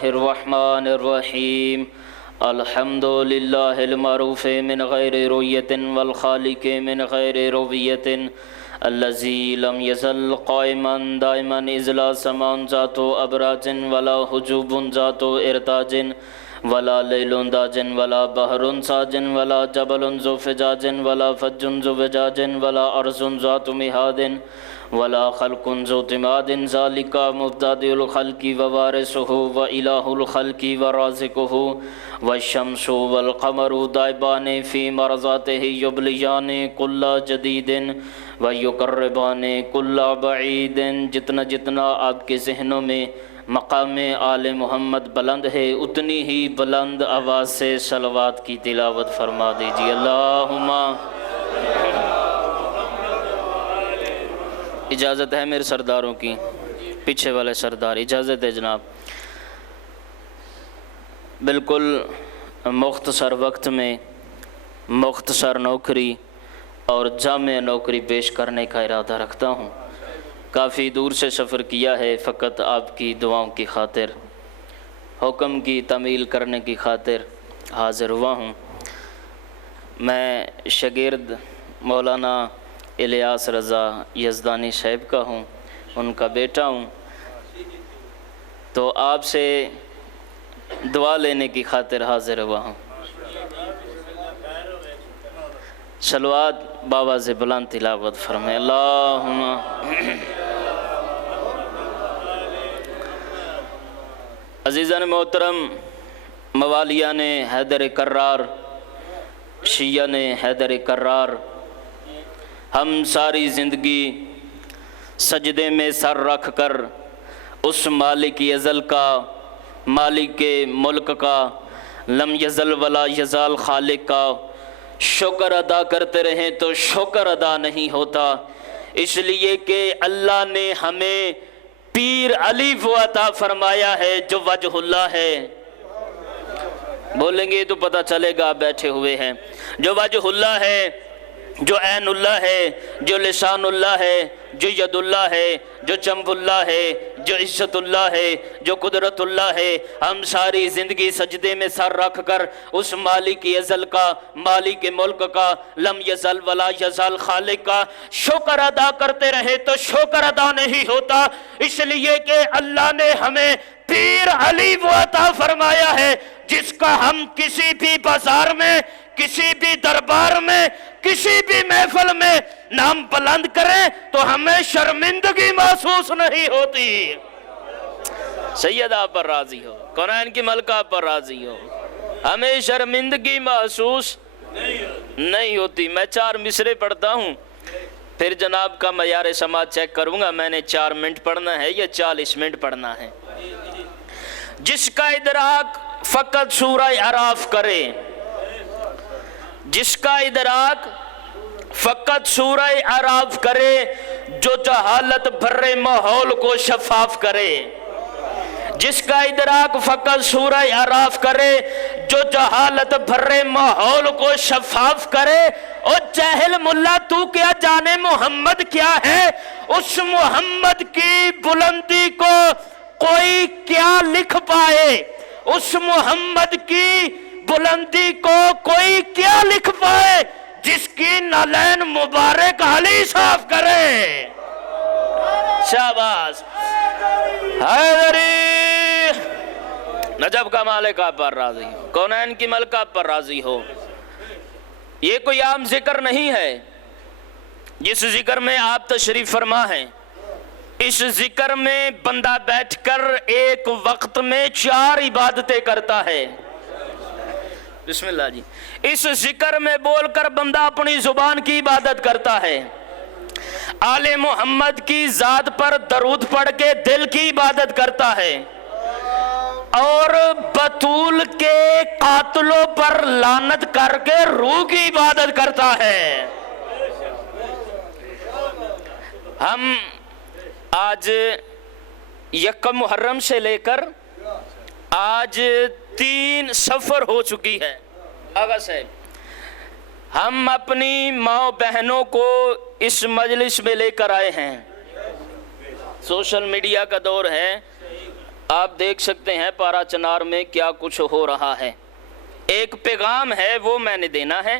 الله الرحمن الرحيم الحمد لله المعروف من غير رؤية والخالق من غير رؤية الذي لم يزل قائما دائما إذ لا سماء ذات أبراج ولا حجوب ذات إرتاج ولا ليل داج ولا بحر ساج ولا جبل ذو فجاج ولا فج ذو فجاج ولا أرض ذات مهاد ولا خلق ذو اعتماد ذلك مبتدئ الخلق ووارثه وإله الخلق ورازقه والشمس والقمر دائبان في مرضاته يبليان كل جديد ويقربان كل بعيد۔ جتنا جتنا آپ کے ذہنوں میں مقام آل محمد بلند ہے اتنی ہی بلند آواز سے صلوات کی تلاوت فرما دیجیے۔ اللہم اجازت ہے میرے سرداروں کی، پیچھے والے سردار اجازت ہے جناب۔ بالکل مختصر وقت میں مختصر نوکری اور جامع نوکری پیش کرنے کا ارادہ رکھتا ہوں۔ کافی دور سے سفر کیا ہے، فقط آپ کی دعاؤں کی خاطر، حکم کی تعمیل کرنے کی خاطر حاضر ہوا ہوں۔ میں شاگرد مولانا الیاس رضا یزدانی صاحب کا ہوں، ان کا بیٹا ہوں، تو آپ سے دعا لینے کی خاطر حاضر ہوا ہوں۔ صلوات بآواز بلند تلاوت فرمائے۔ اللہم عزیزان محترم، موالیان حیدر کرار، شیعان حیدر کرار، ہم ساری زندگی سجدے میں سر رکھ کر اس مالک ازل کا، مالک ملک کا، لم یزل ولا یزال خالق کا شکر ادا کرتے رہیں تو شکر ادا نہیں ہوتا، اس لیے کہ اللہ نے ہمیں پیر علی وہ عطا فرمایا ہے جو وجہ اللہ ہے۔ بولیں گے تو پتہ چلے گا، بیٹھے ہوئے ہیں۔ جو وجہ اللہ ہے، جو عین اللہ ہے، جو لسان اللہ ہے، جو ید اللہ ہے، جو چمب اللہ ہے، جو عزت اللہ ہے، جو قدرت اللہ ہے، ہم ساری زندگی سجدے میں سر رکھ کر اس مالک ازل کا، مالک ملک کا، لم یزل ولا یزال خالق کا شکر ادا کرتے رہے تو شکر ادا نہیں ہوتا، اس لیے کہ اللہ نے ہمیں پیر علی وہ عطا فرمایا ہے جس کا ہم کسی بھی بازار میں، کسی بھی دربار میں، کسی بھی محفل میں نام بلند کریں تو ہمیں شرمندگی محسوس نہیں ہوتی۔ سید آپ پر راضی ہو، قرآن کی ملکہ آپ پر راضی ہو، ہمیں شرمندگی محسوس نہیں ہوتی۔ میں 4 مصرے پڑھتا ہوں، پھر جناب کا معیار سماعت چیک کروں گا میں نے 4 منٹ پڑھنا ہے یا 40 منٹ پڑھنا ہے۔ جس کا ادراک فقط سورہ اعراف کرے، جس کا ادراک فقط سورہ اعراف کرے، جو جہالت بھرے ماحول کو شفاف کرے، جس کا ادراک فقط سورہ اعراف کرے، جو جہالت بھرے ماحول کو شفاف کرے۔ او جاہل ملا تو کیا جانے محمد کیا ہے، اس محمد کی بلندی کو کوئی کیا لکھ پائے، اس محمد کی بلندی کو کوئی کیا لکھ پائے جس کی نالین مبارک علی صاف کرے۔ شاباش حیدری نجب کا مالک آپ پر راضی ہو، کونین کی ملکہ آپ پر راضی ہو۔ یہ کوئی عام ذکر نہیں ہے جس ذکر میں آپ تشریف فرما ہیں، اس ذکر میں بندہ بیٹھ کر ایک وقت میں 4 عبادتیں کرتا ہے۔ بسم اللہ جی۔ اس ذکر میں بول کر بندہ اپنی زبان کی عبادت کرتا ہے، آل محمد کی ذات پر درود پڑھ کے دل کی عبادت کرتا ہے، اور بطول کے قاتلوں پر لعنت کر کے روح کی عبادت کرتا ہے۔ ہم آج یکم محرم سے لے کر آج 3 سفر ہو چکی ہے آغا صاحب، ہم اپنی ماں بہنوں کو اس مجلس میں لے کر آئے ہیں۔ سوشل میڈیا کا دور ہے، آپ دیکھ سکتے ہیں پارا چنار میں کیا کچھ ہو رہا ہے. ایک پیغام ہے وہ میں نے دینا ہے.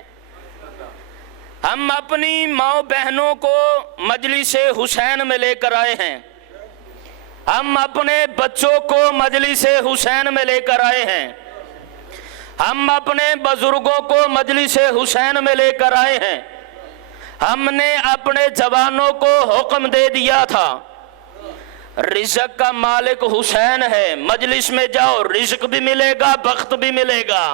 ہم اپنی ماؤں بہنوں کو مجلس حسین میں لے کر آئے ہیں. ہم اپنے بچوں کو مجلس حسین میں لے کر آئے ہیں. ہم اپنے بزرگوں کو مجلس حسین میں لے کر آئے ہیں. ہم نے اپنے جوانوں کو حکم دے دیا تھا رزق کا مالک حسین ہے, مجلس میں جاؤ رزق بھی ملے گا, بخت بھی ملے گا.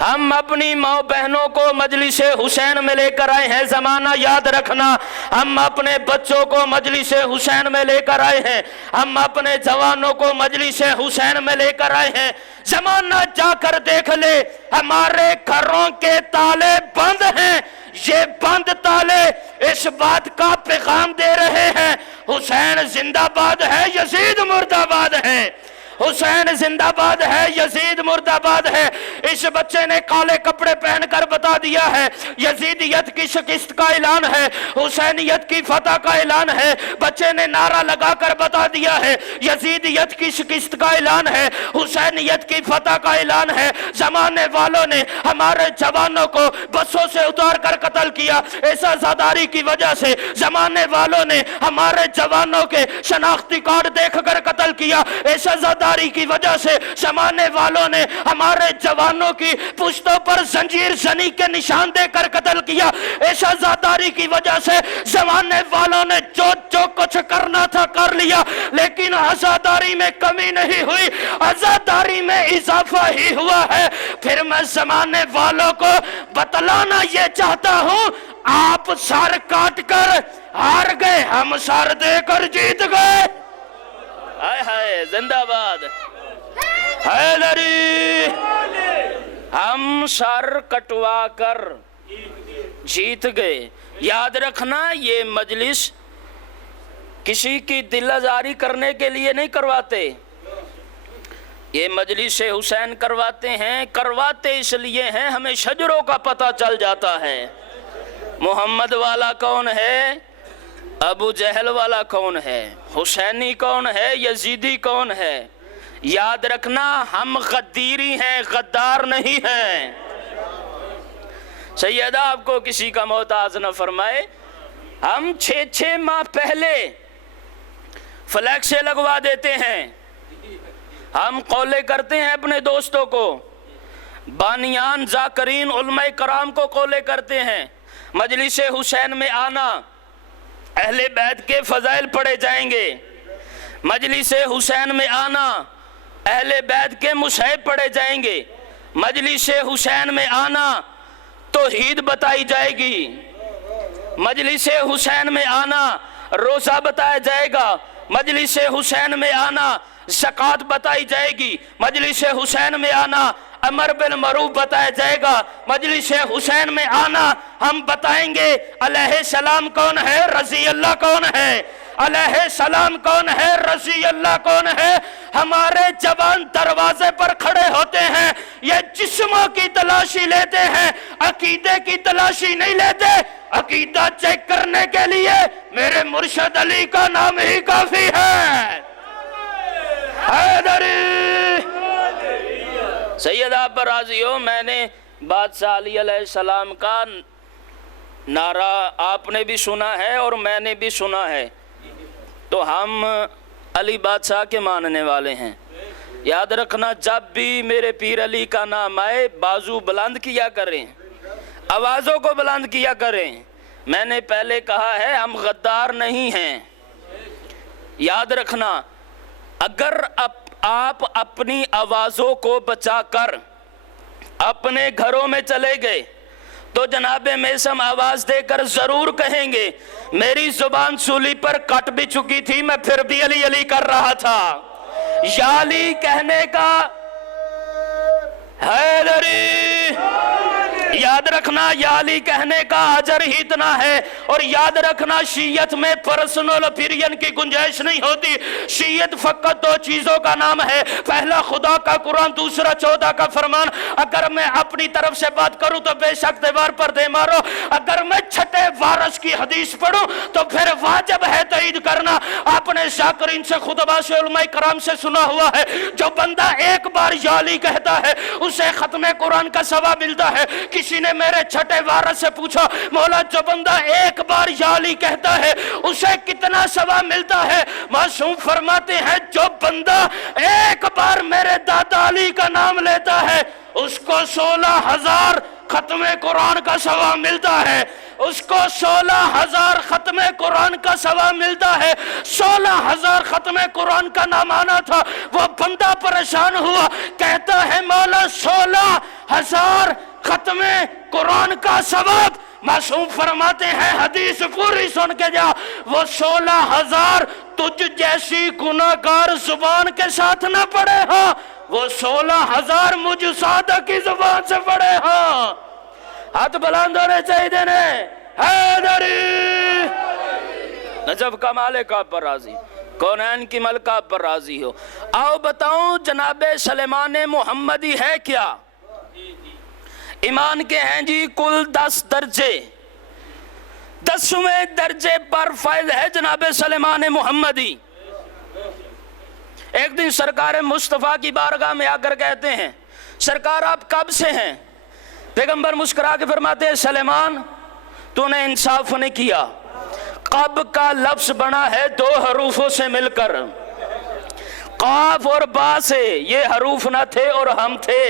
ہم اپنی ماں بہنوں کو مجلس حسین میں لے کر آئے ہیں. زمانہ یاد رکھنا, ہم اپنے بچوں کو مجلس حسین میں لے کر آئے ہیں. ہم اپنے جوانوں کو مجلس حسین میں لے کر آئے ہیں. زمانہ جا کر دیکھ لے, ہمارے گھروں کے تالے بند ہیں. یہ بند تالے اس بات کا پیغام دے رہے ہیں حسین زندہ باد ہے, یزید مرد آباد ہے. حسین زندہ باد ہے, یزید مرد آباد ہے. اس بچے نے کالے کپڑے پہن کر بتا دیا ہے یزیدیت کی شکست کا اعلان ہے, حسینیت کی فتح کا اعلان ہے. بچے نے نعرہ لگا کر بتا دیا ہے یزیدیت کی شکست کا اعلان ہے, حسینیت کی فتح کا اعلان ہے. زمانے والوں نے ہمارے جوانوں کو بسوں سے اتار کر قتل کیا ایسا زاداری کی وجہ سے. زمانے والوں نے ہمارے جوانوں کے شناختی کارڈ دیکھ کر قتل کیا ایسا زاداری کی وجہ سے. زمانے والوں نے ہمارے جوانوں کی پشتوں پر زنجیر زنی کے نشان دے کر قتل کیا ایسا زاداری کی وجہ سے. زمانے والوں نے جو کچھ کرنا تھا کر لیا, لیکن آزاداری میں کمی نہیں ہوئی, آزاداری میں اضافہ ہی ہوا ہے. پھر میں زمانے والوں کو بتلانا یہ چاہتا ہوں, آپ سر کاٹ کر ہار گئے, ہم سر دے کر جیت گئے. ہائے ہائے زندہ باد حیدری. ہم سر کٹوا کر جیت گئے. یاد رکھنا یہ مجلس کسی کی دل آزاری کرنے کے لیے نہیں کرواتے, یہ مجلس حسین کرواتے ہیں. کرواتے اس لیے ہیں ہمیں شجروں کا پتہ چل جاتا ہے. محمد والا کون ہے, ابو جہل والا کون ہے, حسینی کون ہے, یزیدی کون ہے. یاد رکھنا ہم غدیری ہیں, غدار نہیں ہیں. سیدہ آپ کو کسی کا محتاج نہ فرمائے. ہم 6 ماہ پہلے فلیکسیں لگوا دیتے ہیں. ہم قولے کرتے ہیں اپنے دوستوں کو, بانیان ذاکرین علماء کرام کو قولے کرتے ہیں مجلس حسین میں آنا, اہل بیت کے فضائل پڑھے جائیں گے. مجلس حسین میں آنا, اہل بیت کے مصحف پڑھے جائیں گے. مجلس حسین میں آنا توحید بتائی جائے گی. مجلس حسین میں آنا روزہ بتایا جائے گا. مجلس حسین میں آنا زکوٰۃ بتائی جائے گی. مجلس حسین میں آنا امر بالمعروف بتایا جائے گا. مجلس حسین میں آنا ہم بتائیں گے علیہ السلام کون ہے, رضی اللہ کون ہے, علیہ السلام کون ہے, رضی اللہ کون ہے. ہمارے جوان دروازے پر کھڑے ہوتے ہیں, یہ جسموں کی تلاشی لیتے ہیں, عقیدے کی تلاشی نہیں لیتے. عقیدہ چیک کرنے کے لیے میرے مرشد علی کا نام ہی کافی ہے. حیدری. سیدہ آپ پر راضی ہو, میں نے بادشاہ علی علیہ السلام کا نعرہ آپ نے بھی سنا ہے اور میں نے بھی سنا ہے, تو ہم علی بادشاہ کے ماننے والے ہیں. یاد رکھنا جب بھی میرے پیر علی کا نام آئے بازو بلند کیا کریں, آوازوں کو بلند کیا کریں. میں نے پہلے کہا ہے ہم غدار نہیں ہیں. یاد رکھنا اگر آپ اپنی آوازوں کو بچا کر اپنے گھروں میں چلے گئے تو جناب میثم آواز دے کر ضرور کہیں گے میری زبان سولی پر کٹ بھی چکی تھی, میں پھر بھی علی علی کر رہا تھا. یا علی کہنے کا حیدری. یاد رکھنا یا علی کہنے کا آج میٹر ہی اتنا ہے. اور یاد رکھنا شیعت میں پرسنل اوپینین کی گنجائش نہیں ہوتی. شیعت فقط دو چیزوں کا نام ہے، پہلا خدا کا قرآن، دوسرا 14 کا فرمان. اگر میں اپنی طرف سے بات کروں تو بے شک دیوار پر دے مارو. اگر میں چھٹے وارث کی حدیث پڑھوں تو پھر واجب ہے تائید کرنا. آپ نے شاکرین سے خطبہ سے علماء کرام سے سنا ہوا ہے، جو بندہ ایک بار یا علی کہتا ہے اسے ختم قرآن کا ثواب ملتا ہے. کسی نے میرے چھٹے وارث سے پوچھا مولا جو بندہ ایک بار یا علی کہتا ہے اسے کتنا ثواب ملتا ہے؟ معصوم فرماتے ہیں جو بندہ ایک بار میرے دادا علی کا نام لیتا ہے اس کو 16,000 ختم قرآن کا ثواب ملتا ہے. اس کو 16,000 ختم قرآن کا ثواب ملتا ہے. 16,000 ختم قرآن کا نام آنا تھا. وہ بندہ پریشان ہوا، کہتا ہے مولا 16,000 ختم قرآن کا ثواب. معصوم فرماتے ہیں حدیث پوری سن کے جا، وہ 16,000 تجھ جیسی گناہگار زبان کے ساتھ نہ پڑے ہاں، وہ 16,000 مجھ صادق کی زبان سے پڑے ہاں. ہاتھ بلند ہونے چاہیے دینے حیدری. نجف کا مالک آپ پر راضی، کونین کی ملک آپ پر راضی ہو. آؤ بتاؤں جناب سلیمان محمدی ہے کیا؟ ایمان کے ہیں جی کل 10 درجے. 10ویں درجے پر فائز ہے جناب سلیمان محمدی. ایک دن سرکار مصطفیٰ کی بارگاہ میں آ کر کہتے ہیں سرکار آپ کب سے ہیں؟ پیغمبر مسکرا کے فرماتے ہیں سلیمان تو نے انصاف نہیں کیا. قب کا لفظ بنا ہے 2 حروفوں سے مل کر، قاف اور با سے. یہ حروف نہ تھے اور ہم تھے.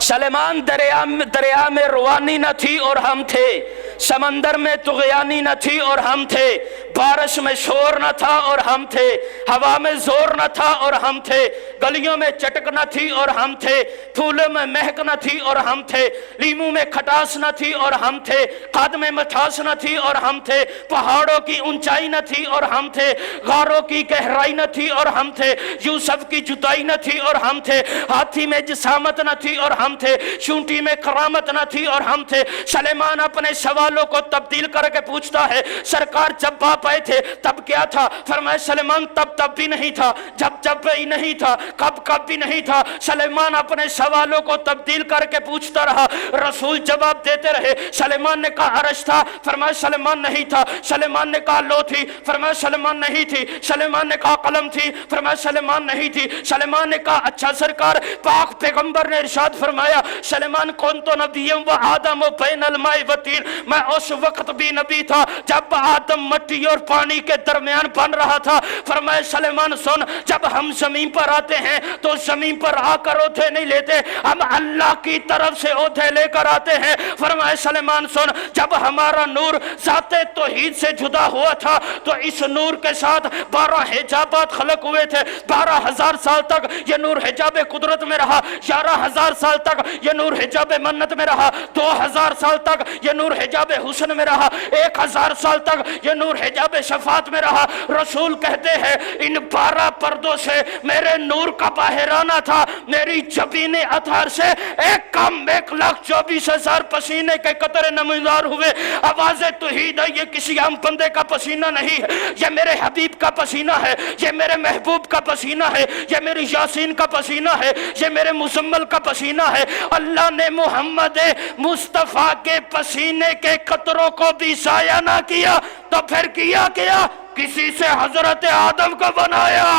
سلیمان دریا میں روانی نہ تھی اور ہم تھے. سمندر میں طغیانی نہ تھی اور ہم تھے. بارش میں شور نہ تھا اور ہم تھے. ہوا میں زور نہ تھا اور ہم تھے. گلیوں میں چٹک نہ تھی اور ہم تھے. پھولوں میں مہک نہ تھی اور ہم تھے. لیموں میں کھٹاس نہ تھی اور ہم تھے. قد میں مٹھاس نہ تھی اور ہم تھے. پہاڑوں کی اونچائی نہ تھی اور ہم تھے. غاروں کی گہرائی نہ تھی اور ہم تھے. یوسف کی جدائی نہ تھی اور ہم تھے. ہاتھی میں جسامت نہ تھی اور ہم تھے. چونٹی میں کرامت نہ تھی اور ہم تھے. سلیمان اپنے سوالوں کو تبدیل کر کے پوچھتا ہے سرکار جب آپ آئے تھے تب کیا تھا؟ فرمایا سلیمان تب بھی نہیں تھا، جب بھی نہیں تھا، کب بھی نہیں تھا. سلیمان اپنے سوالوں کو تبدیل کر کے پوچھتا رہا. رسول جواب دیتے رہے. سلیمان نے کہا عرش تھا؟ فرمایا سلیمان نہیں تھا. سلیمان نے کہا لو تھی؟ فرمایا سلیمان نہیں تھی. سلیمان نے کہا قلم تھی؟ فرمایا سلیمان نہیں تھی. سلیمان نے کہا اچھا سرکار پاک پیغمبر نے ارشاد فرمایا سلیمان کون تو نبیم و آدم و بین الماء و تین، میں اس وقت بھی نبی تھا جب آدم مٹی اور پانی کے درمیان بن رہا تھا. فرمایا سلیمان سن جب ہم زمین پر آتے ہیں تو زمین پر آ کر عہدے نہیں لیتے، ہم اللہ کی طرف سے عہدے لے کر آتے ہیں. فرمایا سلیمان سن جب ہمارا نور ذات توحید سے جدا ہوا تھا تو اس نور کے ساتھ 12 حجابات خلق ہوئے تھے. 12,000 سال تک یہ نور حجاب قدرت میں رہا. 11,000 سال تک یہ نور حجاب منت میں رہا. 2,000 سال تک یہ نور حجاب حسن میں رہا. 1,000 سال تک یہ نور حجاب شفاعت میں رہا. رسول کہتے ہیں ان 12 پردوں سے میرے نور کا باہر آنا تھا. میری جبین اطہر سے 1,24,000 پسینے کے قطرے نمودار ہوئے. آواز توحید ہے یہ کسی عام بندے کا پسینہ نہیں ہے، یہ میرے حبیب کا پسینہ ہے، یہ میرے محبوب کا پسینہ ہے، یہ میری یاسین کا پسینہ ہے، یہ میرے مزمل کا پسینہ ہے. اللہ نے محمد مصطفیٰ کے پسینے کے قطروں کو بھی ضائع نہ کیا تو پھر کیا کسی سے حضرت آدم کو بنایا،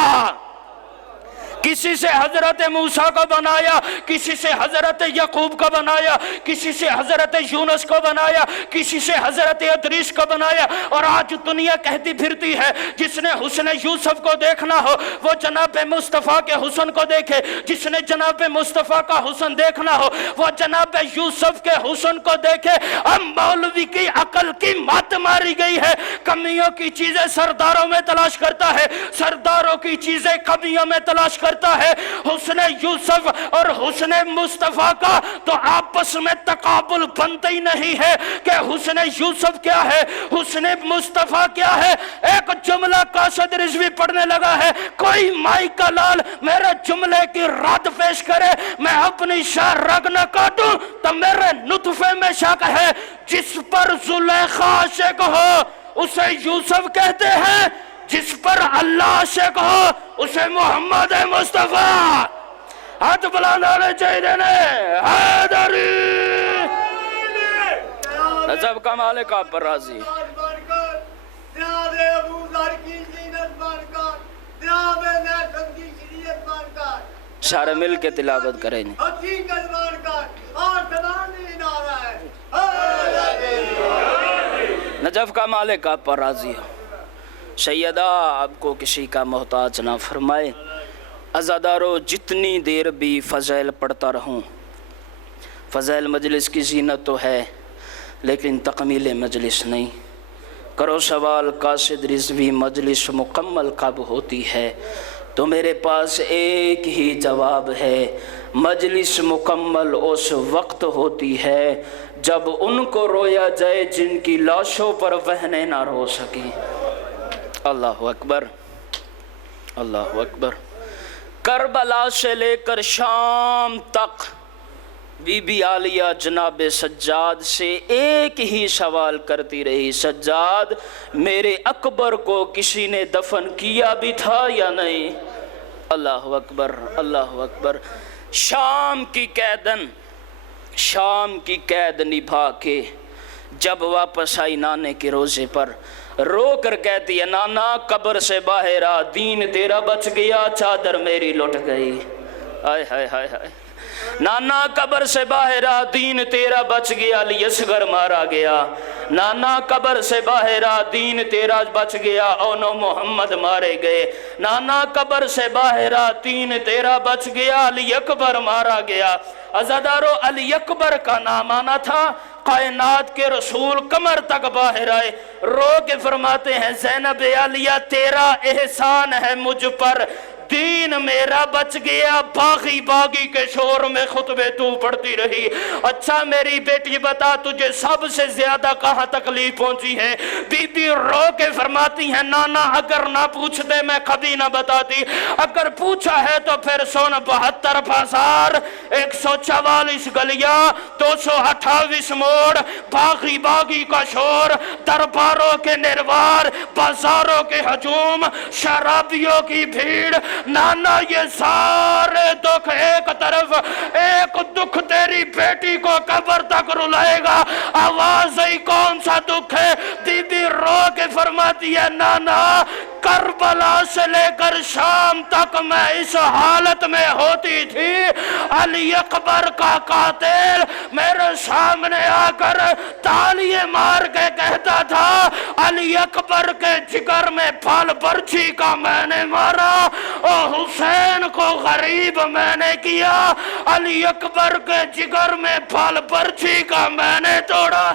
کسی سے حضرت موسیٰ کو بنایا، کسی سے حضرت یعقوب کو بنایا، کسی سے حضرت یونس کو بنایا، کسی سے حضرت ادریس کو بنایا. اور آج دنیا کہتی پھرتی ہے جس نے حسن یوسف کو دیکھنا ہو وہ جناب مصطفیٰ کے حسن کو دیکھے، جس نے جناب مصطفیٰ کا حسن دیکھنا ہو وہ جناب یوسف کے حسن کو دیکھے. اب مولوی کی عقل کی مات ماری گئی ہے، کمیوں کی چیزیں سرداروں میں تلاش کرتا ہے، سرداروں کی چیزیں کمیوں میں تلاش کرتا ہے. حسن یوسف اور حسن مصطفیٰ کا تو آپس میں تقابل بنتا ہی نہیں ہے کہ حسن یوسف کیا ہے، حسن مصطفیٰ کیا ہے. ایک جملہ قاصد رضوی پڑھنے لگا ہے کوئی مائی کا لال میرے جملے کی رد پیش کرے میں اپنی شاہ رگ نہ کاٹوں تو میرے نطفے میں شک ہے. جس پر زلیخا عاشق ہو اسے یوسف کہتے ہیں، جس پر اللہ عاشق ہو اسے محمد مصطفیٰ. ہاتھ بلانا چاہیے نے حیدری. نجف کا مالک آپ پر راضی. سارے مل کے تلاوت کریں. نجف کا مالک آپ پر راضی ہو. سیدہ آپ کو کسی کا محتاج نہ فرمائے. عزادارو جتنی دیر بھی فضائل پڑھتا رہوں. فضائل مجلس کی زینت تو ہے لیکن تکمیل مجلس نہیں. کرو سوال قاصد رضوی مجلس مکمل کب ہوتی ہے تو میرے پاس ایک ہی جواب ہے، مجلس مکمل اس وقت ہوتی ہے جب ان کو رویا جائے جن کی لاشوں پر بہنیں نہ رو سکیں. اللہ اکبر، اللہ اکبر. کربلا سے لے کر شام تک بی بی عالیہ جناب سجاد سے ایک ہی سوال کرتی رہی، سجاد میرے اکبر کو کسی نے دفن کیا بھی تھا یا نہیں؟ اللہ اکبر، اللہ اکبر. شام کی قید نبھا کے جب واپس آئی نانے کے روزے پر رو کر کہتی ہے، نانا قبر سے باہر آ، دین تیرا بچ گیا، چادر میری لٹ گئی. ہائے ہائے ہائے ہائے. نانا قبر سے باہر آ، دین تیرا بچ گیا، علی اصغر مارا گیا. نانا قبر سے باہر آ، دین تیرا بچ گیا، اونو محمد مارے گئے. نانا قبر سے باہر آ، دین تیرا بچ گیا، علی اکبر مارا گیا. عزادارو علی اکبر کا نام آنا تھا. کائنات کے رسول کمر تک باہر آئے، رو کے فرماتے ہیں زینب عالیہ تیرا احسان ہے مجھ پر، دین میرا بچ گیا. باغی باغی کے شور میں خطبے تو پڑھتی رہی. اچھا میری بیٹی بتا تجھے سب سے زیادہ کہاں تکلیف پہنچی ہے؟ بی بی رو کے فرماتی ہیں نانا اگر نہ پوچھتے میں کبھی نہ بتاتی، اگر پوچھا ہے تو پھر سن 72 بازار، 144 گلیاں، 228 موڑ، باغی باغی کا شور، درباروں کے نروار، بازاروں کے ہجوم، شرابیوں کی بھیڑ. نانا یہ سارے دکھ ایک طرف، ایک دکھ تیری بیٹی کو قبر تک رلائے گا. آواز ہی کون سا دکھ ہے؟ بی بی رو کے فرماتی ہے نانا کربلا سے لے کر شام تک میں اس حالت میں ہوتی تھی. علی اکبر کا قاتل میرے سامنے آ کر تالیاں مار کے کہتا تھا علی اکبر کے جگر میں پھل برچھی کا میں نے مارا، اور حسین کو غریب میں نے کیا. علی اکبر کے جگر میں پھل برچھی کا میں نے توڑا.